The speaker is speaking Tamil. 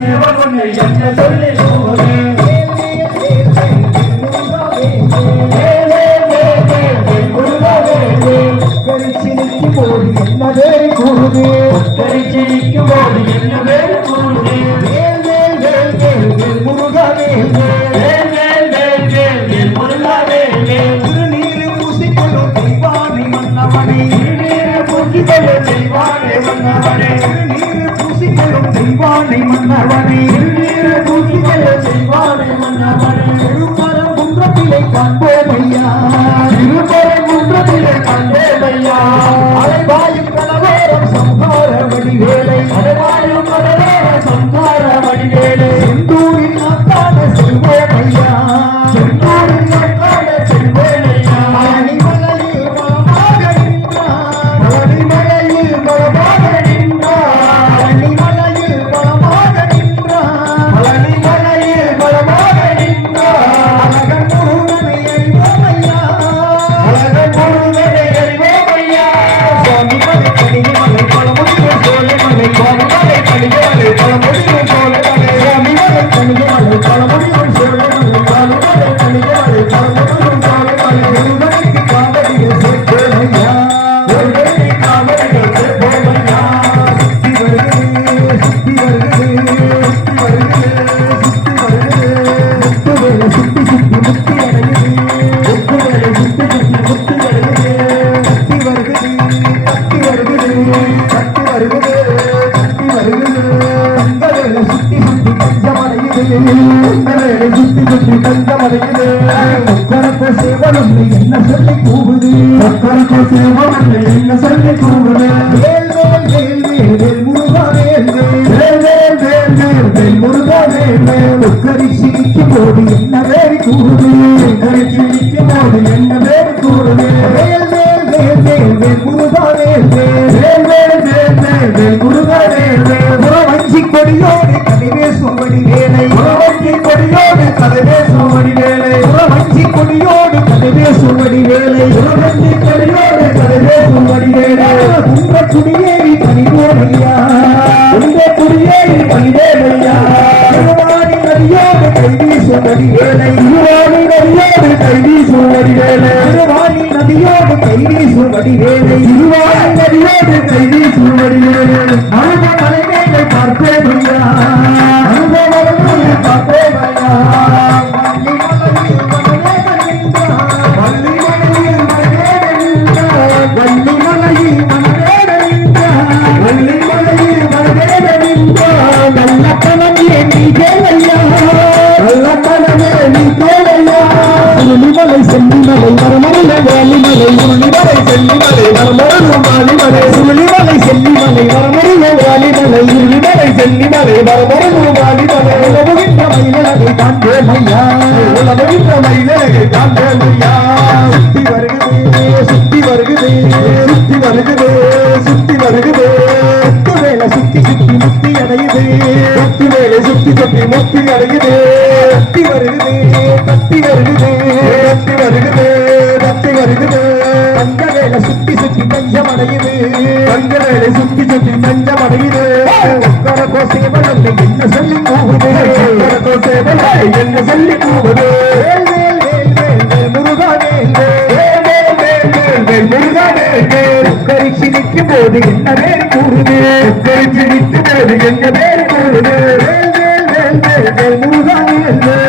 என்ன சொல்லி கரிச்சினிக்கும் போது என்ன வேறு கூறுது கரிச்சினிக்கும் போது என்ன வேறு கூறுது வேல் வேல் வேல் வேல் வேல் முருகா வேல் வேல் வேல் வேல் வேல் வேல் முருகா வேல் வேல் திருநீரு பூசிக்கொள்ளும் தெய்வானை மன்னவனே திருநீரு பூசிக்கொள்ளும் தெய்வானை மன்னவனே திருநீரு பூசிக்கொள்ளும் தெய்வானை மன்னவனே திருநீரு பூசிக்கொள்ளும் தெய்வானை மன்னவனே திருப்பரங்குன்றத்திலே காண்போம் ஐயா திருப்பரங்குன்றத்திலே காண்போம் ஐயா அலைவாயும் கலவேரம் சம்ஹார வடிவேலை அலைவாயும் கலவேரம் சம்ஹார வடிவேலை செந்தூரின் நாட்டான செல்வோம் ஐயா செந்தூரின் நாட்டான செல்வோம் ஐயா பழனிமலையில் பலமாக நின்றார் பழனிமலையில் பலமாக நின்றார் பழனிமலையில் பலமாக நின்றார் பழனிமலையில் பலமாக நின்றார் அழகன் முருகனை அறிவோம் ஐயா அழகன் முருகனை அறிவோம் ஐயா சுவாமிமலை கனிமலை பழமுதிரும் சோலைமலை சுவாமிமலை கனிமலை பழமுதிரும் சோலைமலை சுவாமிமலை கனிமலை பழமுதிரும் சோலைமலை சுவாமிமலை கனிமலை பழமுதிரும் சோலைமலை முருகனுக்கு காவடிகள் சேர்ப்போம் ஐயா முருகனுக்கு காவடிகள் சேர்ப்போம் ஐயா சுத்தி வருகிறது சுத்தி வருகிறது சுத்தி வருகிறது சுத்தி வருகிறது சுத்தி சுத்தி முக்தி அடையுது முத்துவேலை சுத்தி சுத்தி முக்தி அடையுது கத்தி வருகிறது கத்தி வருகிறது கத்தி வருகிறது கத்தி வருகிறது தங்கவேலை சுத்தி சுத்தி பஞ்சம் அடையுது தங்கவேலை சுத்தி சுத்தி பஞ்சம் அடையுது மக்களுக்கு சேவனம் என்ன சொல்லி கூவுது மக்களுக்கு சேவனம் என்ன சொல்லி கூவுது வேல் வேல் வேல் வேல் வேல் முருகா வேல் வேல் வேல் வேல் வேல் வேல் முருகா வேல் வேல் கரிசிக்கும் போது என்ன வேறு கூறுது கரிசிக்கும் போது என்ன வேறு கூறுது வேல் வேல் வேல் வேல் வேல் முருகா வேல் வேல் வேல் வேல் வேல் வேல் வேல் முருகா வேல் வேல் புறவஞ்சி கொடியோடு கதை பேசும்படி வேலை புறவஞ்சி கொடியோடு கதை பேசும்படி வேலை புறவஞ்சி கொடியோடு கதை பேசும்படி வேலை புறவஞ்சி கொடியோடு கதை பேசும்படி வேலை உங்க குடியேறி பணிவோமையா உங்க குடியேறி பணிவோமையா திருவாணி நதியோடு கைவீசும்படி வேலை திருவாணி நதியோடு கைவீசும்படி வேலை திருவாணி நதியோடு கைவீசும்படி வேலை திருவாணி நதியோடு கைவீசும்படி வேலை அனுபவ மலைகளை பார்ப்போம் ஐயா அனுபவ மலைகளை பார்ப்போம் ஐயா வள்ளிமலையில் மனதேட நின்றார் வள்ளிமலையில் மனதேட நின்றார் வள்ளிமலையில் மனதேட நின்றார் நல்ல கணமே நீ கேளையா நல்ல கணமே நீ கேளையா உருளிமலை செல்லிமலை வரமருள வாலிமலை உருளிமலை செல்லிமலை வரமருள வாலிமலை உருளிமலை செல்லிமலை வரமருள வாலிமலை உருளிமலை செல்லிமலை வரமருள வாலிமலை உலகின்ற மயிலழகை காண்போம் ஐயா உலகின்ற மயிலழகை காண்போம் ஐயா சுத்தி வருகுதே சுத்தி வருகுதே சுத்தி வருகுதே சுத்தி வருகுதே முத்து வேலை சுத்தி சுத்தி முக்தி அடையுது முத்து வேலை சுத்தி சுத்தி முக்தி அடையுது கத்தி வருகுதே கத்தி வருகுதே கத்தி வருகுதே கத்தி வருகுதே தங்க வேலை சுத்தி சுத்தி பஞ்சம் அடையுது தங்க வேலை சுத்தி சுத்தி பஞ்சம் அடையுது உக்கரக்கோ சேவலம் என்ன சொல்லி கூவுது உக்கரக்கோ சேவலம் என்ன சொல்லி கூவுது வேல் வேல் வேல் வேல் வேல் முருகா வேல் வேல் வேல் வேல் வேல் வேல் முருகா வேல் வேல் கரிச்சி நிற்கும் போது என்ன வேறு கூறுது கரிச்சி நிற்கும் போது என்ன வேறு கூறுது வேல் வேல் வேல் வேல் வேல் முருகா வேல் வேல்